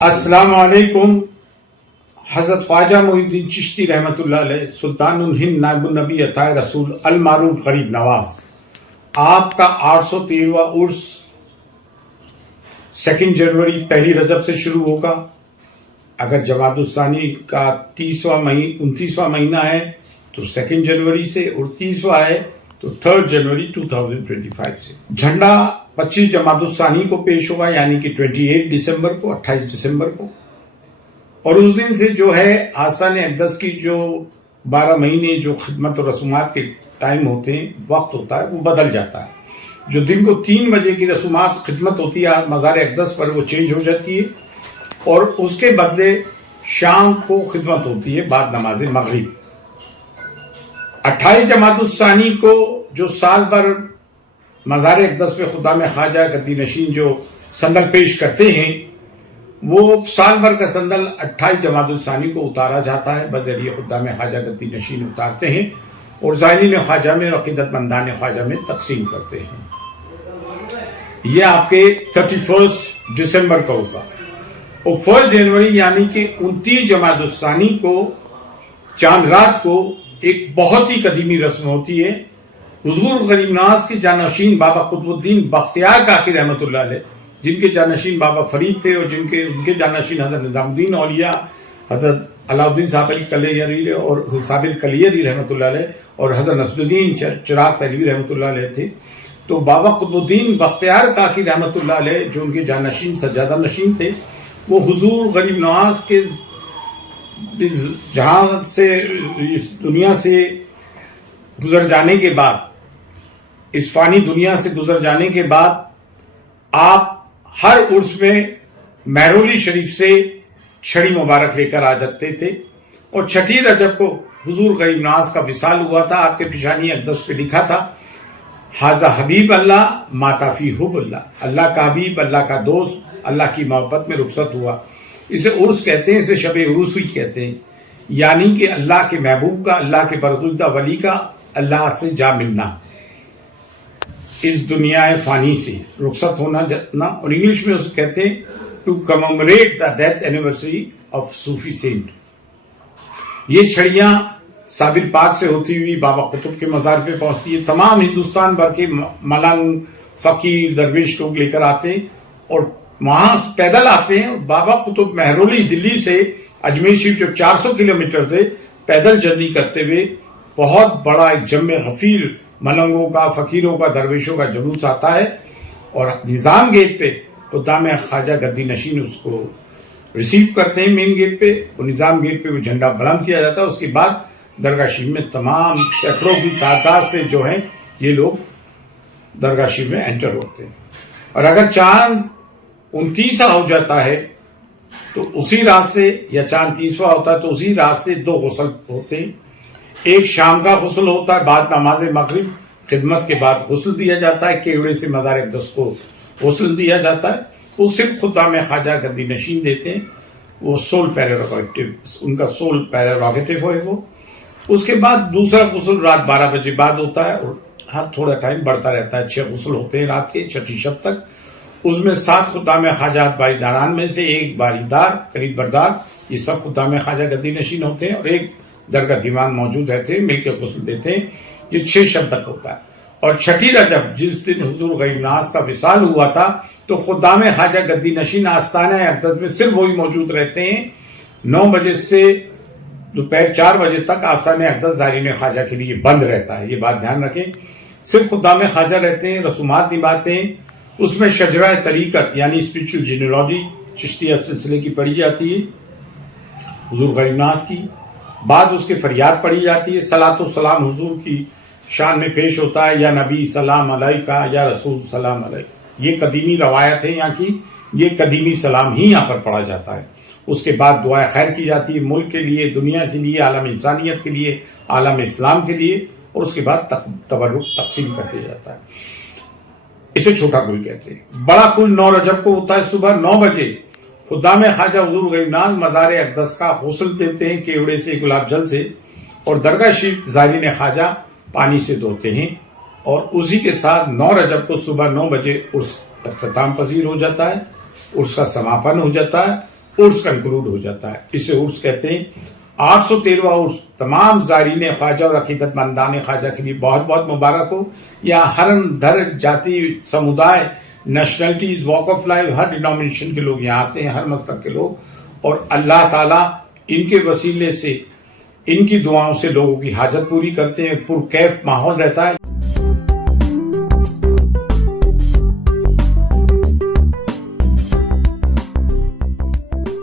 السلام علیکم۔ حضرت خواجہ معین الدین چشتی رحمۃ اللہ علیہ، سلطان الہند، نائب النبی عطا رسول، المعروف غریب نواز، آپ کا 813واں عرس 2 جنوری 1 رجب سے شروع ہوگا۔ اگر جمادی الثانی کا 29واں مہینہ ہے تو 2 جنوری سے، اور 30واں ہے تو 3 جنوری 2025 سے۔ جھنڈا 25 جمادی الثانی کو پیش ہوگا، یعنی کہ 28 دسمبر کو، 28 دسمبر کو، اور اس دن سے جو ہے آستان اقدس کی جو 12 مہینے جو خدمت و رسومات کے ٹائم ہوتے ہیں، وقت ہوتا ہے، وہ بدل جاتا ہے۔ جو دن کو 3 بجے کی رسومات خدمت ہوتی ہے مزار اقدس پر، وہ چینج ہو جاتی ہے، اور اس کے بدلے شام کو خدمت ہوتی ہے بعد نماز مغرب۔ 28 جمادی الثانی کو جو سال بھر مزار اقدس پہ خدام خواجہ گدی نشین جو سندل پیش کرتے ہیں، وہ سال بھر کا سندل 28 جمادی الثانی کو اتارا جاتا ہے، بذریعہ خدام خواجہ گدی نشین اتارتے ہیں اور زائرین خواجہ میں، عقیدت مندان خواجہ میں تقسیم کرتے ہیں۔ یہ آپ کے 31 دسمبر کا ہوگا، اور 1 جنوری یعنی کہ 29 جمادی الثانی کو چاند رات کو ایک بہت ہی قدیمی رسم ہوتی ہے۔ حضور غریب نواز کے جانشین بابا قطب الدین بختیار کاکی رحمۃ اللہ علیہ، جن کے جانشین بابا فرید تھے، اور ان کے جانشین حضرت نظام الدین اولیاء، حضرت علاء الدین صاحب علی کلیری اور صابر کلیری رحمۃ اللہ علیہ، اور حضرت نصر الدین چراغ پہلوی رحمۃ اللہ علیہ تھے۔ تو بابا قطب الدین بختیار کاکی رحمۃ اللہ علیہ، جو ان کے جانشین سجادہ نشین تھے، وہ حضور غریب نواز کے جہاں سے، اس دنیا سے گزر جانے کے بعد، اس فانی دنیا سے گزر جانے کے بعد، آپ ہر عرس میں مہرولی شریف سے چھڑی مبارک لے کر آ جاتے تھے، اور 6 رجب کو حضور غریب نواز کا وصال ہوا تھا۔ آپ کے پیشانی اقدس پہ لکھا تھا، حاذا حبیب اللہ ماتا فی حب اللہ، اللہ کا حبیب، اللہ کا دوست، اللہ کی محبت میں رخصت ہوا۔ اسے عرس کہتے ہیں، اسے شب عروس ہی کہتے ہیں، یعنی کہ اللہ کے محبوب کا، اللہ کے برگزیدہ ولی کا اللہ سے جا ملنا، اس دنیا فانی سے رخصت ہونا جانا، اور انگلش میں اسے کہتے ہیں to commemorate the death anniversary of Sufi saint. یہ چھڑیاں صابر پاک سے ہوتی ہوئی بابا قطب کے مزار پہ پہنچتی ہے۔ تمام ہندوستان بھر کے ملنگ، فقیر، درویش لوگ لے کر آتے ہیں، اور وہاں پیدل آتے ہیں۔ بابا قطب مہرولی دلی سے اجمیر شریف جو 400 کلومیٹر سے پیدل جرنی کرتے ہوئے، بہت بڑا ایک جمع غفیر ملنگوں کا، فقیروں کا، درویشوں کا جلوس آتا ہے، اور نظام گیٹ پہ خدام خواجہ گدی نشین اس کو ریسیو کرتے ہیں مین گیٹ پہ، اور نظام گیٹ پہ وہ جھنڈا بلند کیا جاتا ہے۔ اس کے بعد درگاہ شریف میں تمام سینکڑوں کی تعداد سے جو ہیں یہ لوگ درگاہ شریف میں انٹر ہوتے ہیں۔ اور اگر چاند 29واں ہو جاتا ہے تو اسی رات سے، یا چاند 30واں ہوتا ہے تو اسی رات سے 2 غسل ہوتے ہیں۔ ایک شام کا غسل ہوتا ہے بعد نماز مغرب، خدمت کے بعد غسل دیا جاتا ہے، کیوڑے سے مزار اقدس کو غسل دیا جاتا ہے، وہ صرف خدام خواجہ گدی نشین دیتے ہیں، وہ سول پیراروگیٹو، ان کا سول پیراروگیٹو ہے وہ۔ اس کے بعد دوسرا غسل رات 12 بجے بعد ہوتا ہے، اور ہر تھوڑا ٹائم بڑھتا رہتا ہے۔ 6 غسل ہوتے ہیں رات کے، 6 شب تک۔ اس میں 7 خدام خواجہ باری داران میں سے 1 باری دار، کلید بردار، یہ سب خدام خواجہ گدی نشین ہوتے ہیں، اور 1 درگاہ دیوان موجود رہتے ہیں، مل کے غسل دیتے ہیں۔ یہ 6 شب تک ہوتا ہے۔ اور 6 رجب جس دن حضور غریب نواز کا وصال ہوا تھا، تو خدام خواجہ گدی نشین آستانہ اقدس میں صرف وہی موجود رہتے ہیں۔ 9 بجے سے دوپہر 4 بجے تک آستانہ اقدس زائرین خواجہ کے لیے بند رہتا ہے، یہ بات دھیان رکھیں۔ صرف خدام خواجہ رہتے ہیں، رسومات نبھاتے ہیں۔ اس میں شجرہ طریقت یعنی اسپرچل جینیالوجی چشتیہ سلسلے کی پڑھی جاتی ہے حضور غریب نواز کی، بعد اس کے فریاد پڑھی جاتی ہے، صلاۃ و سلام حضور کی شان میں پیش ہوتا ہے، یا نبی سلام علیکہ، یا رسول سلام علیکہ۔ یہ قدیمی روایت ہے یہاں کی، یہ قدیمی سلام ہی یہاں پر پڑھا جاتا ہے۔ اس کے بعد دعائے خیر کی جاتی ہے، ملک کے لیے، دنیا کے لیے، عالم انسانیت کے لیے، عالم اسلام کے لیے، اور اس کے بعد تبرک تقسیم کر دیا جاتا ہے۔ اسے چھوٹا کل کہتے ہیں۔ بڑا کل 9 رجب کو ہوتا ہے، صبح 9 بجے خدام خواجہ حضور غریب نواز مزار اقدس کا غسل دیتے ہیں، کیوڑے سے، گلاب جل سے، اور درگاہ شریف زائرین خواجہ پانی سے دھوتے ہیں، اور اسی کے ساتھ 9 رجب کو صبح 9 بجے عرس اختتام پذیر ہو جاتا ہے، عرس کا سماپن ہو جاتا ہے، عرس کنکلوڈ ہو جاتا ہے. اسے عرس کہتے ہیں. 813واں عرس تمام زائرین خواجہ اور عقیدت مندان خواجہ کے لیے بہت بہت مبارک ہو. یہاں ہر دھرم، جاتی، سمودائے، نیشنلٹیز، واک آف لائف، ہر ڈینومینیشن کے لوگ یہاں آتے ہیں، ہر مسلک کے لوگ. اور اللہ تعالیٰ ان کے وسیلے سے، ان کی دعاؤں سے لوگوں کی حاجت پوری کرتے ہیں. پرکیف ماحول رہتا ہے.